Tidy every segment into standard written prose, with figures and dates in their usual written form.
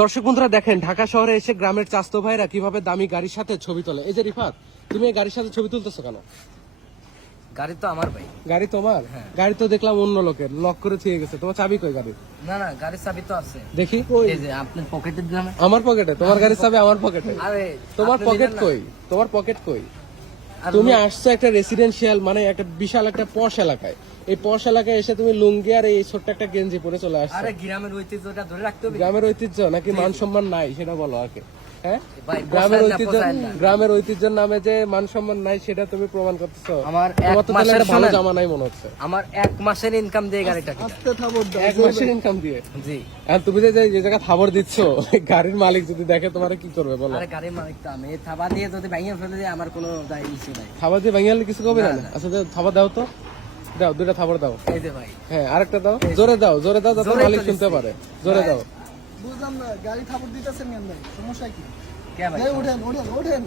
দর্শক বন্ধুরা দেখেন, ঢাকা শহরে এসে গ্রামের চাস্তো ভাইরা কিভাবে দামি গাড়ির সাথে ছবি তোলে। এই যে রিফাত, তুমি এই গাড়ির সাথে ছবি তুলতেছো কেন? গাড়ি তো আমার ভাই। গাড়ি তোমার? হ্যাঁ। গাড়ি তো দেখলাম অন্য লোকের, লক করে থিয়ে গেছে। তোমার চাবি কই গাড়ির? না না, গাড়ির চাবি তো আছে। দেখি। এই যে আপনার পকেটে দিলাম। আমার পকেটে? তোমার গাড়ির চাবি আমার পকেটে? আরে তোমার আপনি পকেট দিলেন না। কই? তোমার পকেট কই? আর তুমি আসছো একটা রেসিডেন্সিয়াল, মানে একটা বিশাল একটা পশ এলাকায়। এই পশ এলাকায় এসে তুমি লুঙ্গি আর এই ছোট্ট একটা গেঞ্জি পরে চলে আসছো। আরে গ্রামের ঐতিহ্যটা ধরে রাখতে হবে। গ্রামের ঐতিহ্য নাকি মান সম্মান নাই সেটা বলো আগে। হ্যাঁ, ভাই, গ্রামের পোষায় না, ঐতিহ্য, পোষায় না। গ্রামের ঐতিহ্যের নামে যে মান সম্মান নাই সেটা তুমি প্রমাণ করতেছো। আমার তোমার তো তাহলে মাসের একটা ভালো শোনেন। জামা নাই মনে হচ্ছে। আমার 1 মাসের ইনকাম দিয়ে গাড়িটা কিনা। এক মাসের ইনকাম দিয়ে? জি। আর তুমি যে যে জায়গা খাবার দিচ্ছ, গাড়ির মালিক যদি দেখে তোমার কি করবে বলো? আরে গাড়ির মালিক তো আমি। এই থাবা দিয়ে যদি ভাঙিয়ে ফেলে দিই আমার কোনো ইস্যু নাই। খাবার দিয়ে ভেঙে আনলে কিছু করবে না? না, না। আচ্ছা খাবার দাও তো, দাও দুইটা খাবার দাও। এই যে ভাই। হ্যাঁ, আরেকটা দাও, জোরে দাও, জোরে দাও যাতে জোরেই তো মালিক শুনতে দিচ্ছি। পারে। জোরে দাও। বুঝলাম না, গাড়ি থাপড় দিতেছেন কেন ভাই? সমস্যা কি? কে ভাই? ভাই ওঠেন ওঠেন ওঠেন।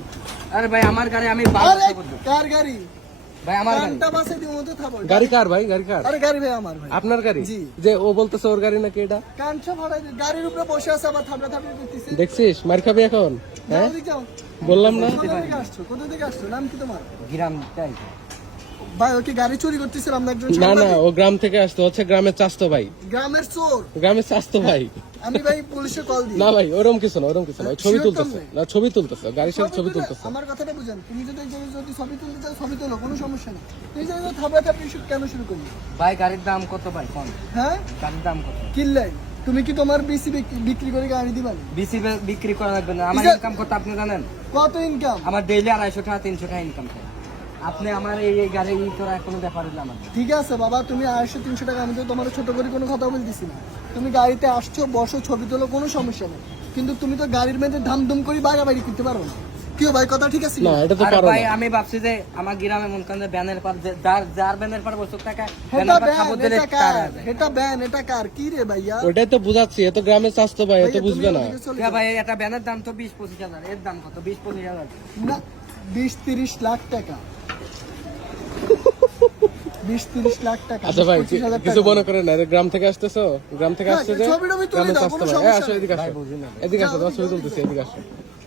আরে ভাই আমার গাড়ি, আমি আরে বারবার করব। কার গাড়ি? ভাই আমার গাড়ি। কানটা বাসে দিও মতো থাপড়। গাড়ি কার ভাই? গাড়ি কার? আরে গাড়ি ভাই আমার ভাই। আপনার গাড়ি? জি। যে ও বলতেছে ওর গাড়ি নাকি এটা? কানটা ফাড়াই দিয়ে গাড়ির উপরে বসে আছে আবার থাপড়া থাপড়ি করতেছে। দেখছিস মার খাবি এখন? হ্যাঁ, যাও, যাও। বললাম না। কোথা থেকে আসছো? কোথা থেকে আসছো? নাম কি তোমার? গ্রাম তাই। ভাই ও কি গাড়ি চুরি করতেছিলাম না একজন না না, সাংবাদিক? ও গ্রাম থেকে আসতো, হচ্ছে গ্রামের চাস্তো ভাই। গ্রামের চোর। গ্রামের চাস্তো ভাই। আমি ভাই পুলিশে কল দিই। না ভাই, ওরকম কিছু না, ওরকম কিছু না। ও ছবি Sure তুলতেছে, তো না ছবি তুলতেছে, গাড়ির সাথে ছবি তুলতেছে। আমার কথাটা বুঝেন। তুমি যদি এই জায়গায় যদি ছবি তুলতে চাও ছবি তোলো, কোনো সমস্যা নেই। এই জায়গায় থাপড়া থাপড়ি কেন শুরু করলি? ভাই গাড়ির দাম কত ভাই? কোন হ্যাঁ, গাড়ির দাম কত? কিনলাই। তুমি কি তোমার বিসি বিক্রি করে গাড়ি দিবা? বিসি বিক্রি করা লাগবে না। আমার ইসে- ইনকাম কত আপনি জানেন? কত ইনকাম? আমার ডেইলি 250 টাকা 300 টাকা ইনকাম হয়। আপনি আমার এই গাড়ি করা কোনো ব্যাপার হলো আমার। ঠিক আছে বাবা, তুমি 250-300 টাকা, আমি তো তোমার ছোট করে কোনো কথা বলতেছি না। তুমি গাড়িতে আসছো, বসো, ছবি তোলো, কোনো সমস্যা নেই। কিন্তু তুমি তো গাড়ির মধ্যে ধামধুম করে বাগাবাড়ি করতে পারো না। কি ভাই, কথা ঠিক আছে? না, এটা তো আরে পারো ভাই না। আমি ভাবছি যে আমার গ্রামে মন কান্দে ব্যানের পার যার ব্যানের পার বসে টাকা এটা ব্যানের পার ব্যান, খাবো দিলে এটা তার কার? এটা ব্যান, এটা কার? কি রে ভাইয়া? ওটাই তো বুঝাচ্ছি, এত গ্রামের চাস্তো ভাই, এত ভাইয়া, বুঝবে তুমি না। ওদিকে চলে কে যাও। ভাই এটা ব্যানের দাম তো 20-25 হাজার। এর দাম কত? 20-25 হাজার। না, 20-30 লাখ টাকা। 20-30 লাখ টাকা। আচ্ছা ভাই, 25,000 কিছু টাকা। মনে করেন না, গ্রাম থেকে আসতেছো, গ্রাম থেকে না, আসছে যে ছবি টবি তুলে গ্রামের দাও, চাস্তো কোনো ভাই। সমস্যা আসো, এদিকে আসো, বুঝি না। এদিকে আসো, তোমার ছবি তুলতেছি, এদিকে আসো।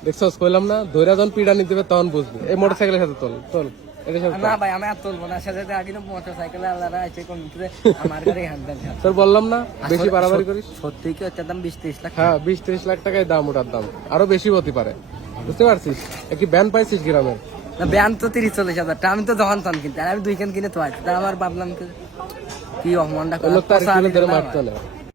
দেখছস, কইলাম না, ধৈর্য যখন পিড়ানি দিবে তখন বুঝবি। এই মোটরসাইকেলের সাথে তোল তোল, এটার সাথে না তোল। ভাই আমি আর তুলবো না। সাথে আগে মোটরসাইকেলে আল্লাহরা আছে কোন ভিতরে আমার গাড়ি হ্যান্ডেল। তোর বললাম না, বেশি বাড়াবাড়ি করিস। সত্যি কি ওটার দাম 20-30 লাখ? হ্যাঁ, 20-30 লাখ টাকায় দাম, ওটার দাম আরো বেশি হতে পারে, বুঝতে পারছিস? একটি ব্যান পাইছিস গ্রামের? না ব্যান তো 30-40 হাজার টাকা। আমি তো যখন তখন কিনতে, আমি 2 কেন কিনে তো আছে। তা আমার ভাবলাম কি অহমানটা ওই লোক তো আর কিলো ধরে মারতো না।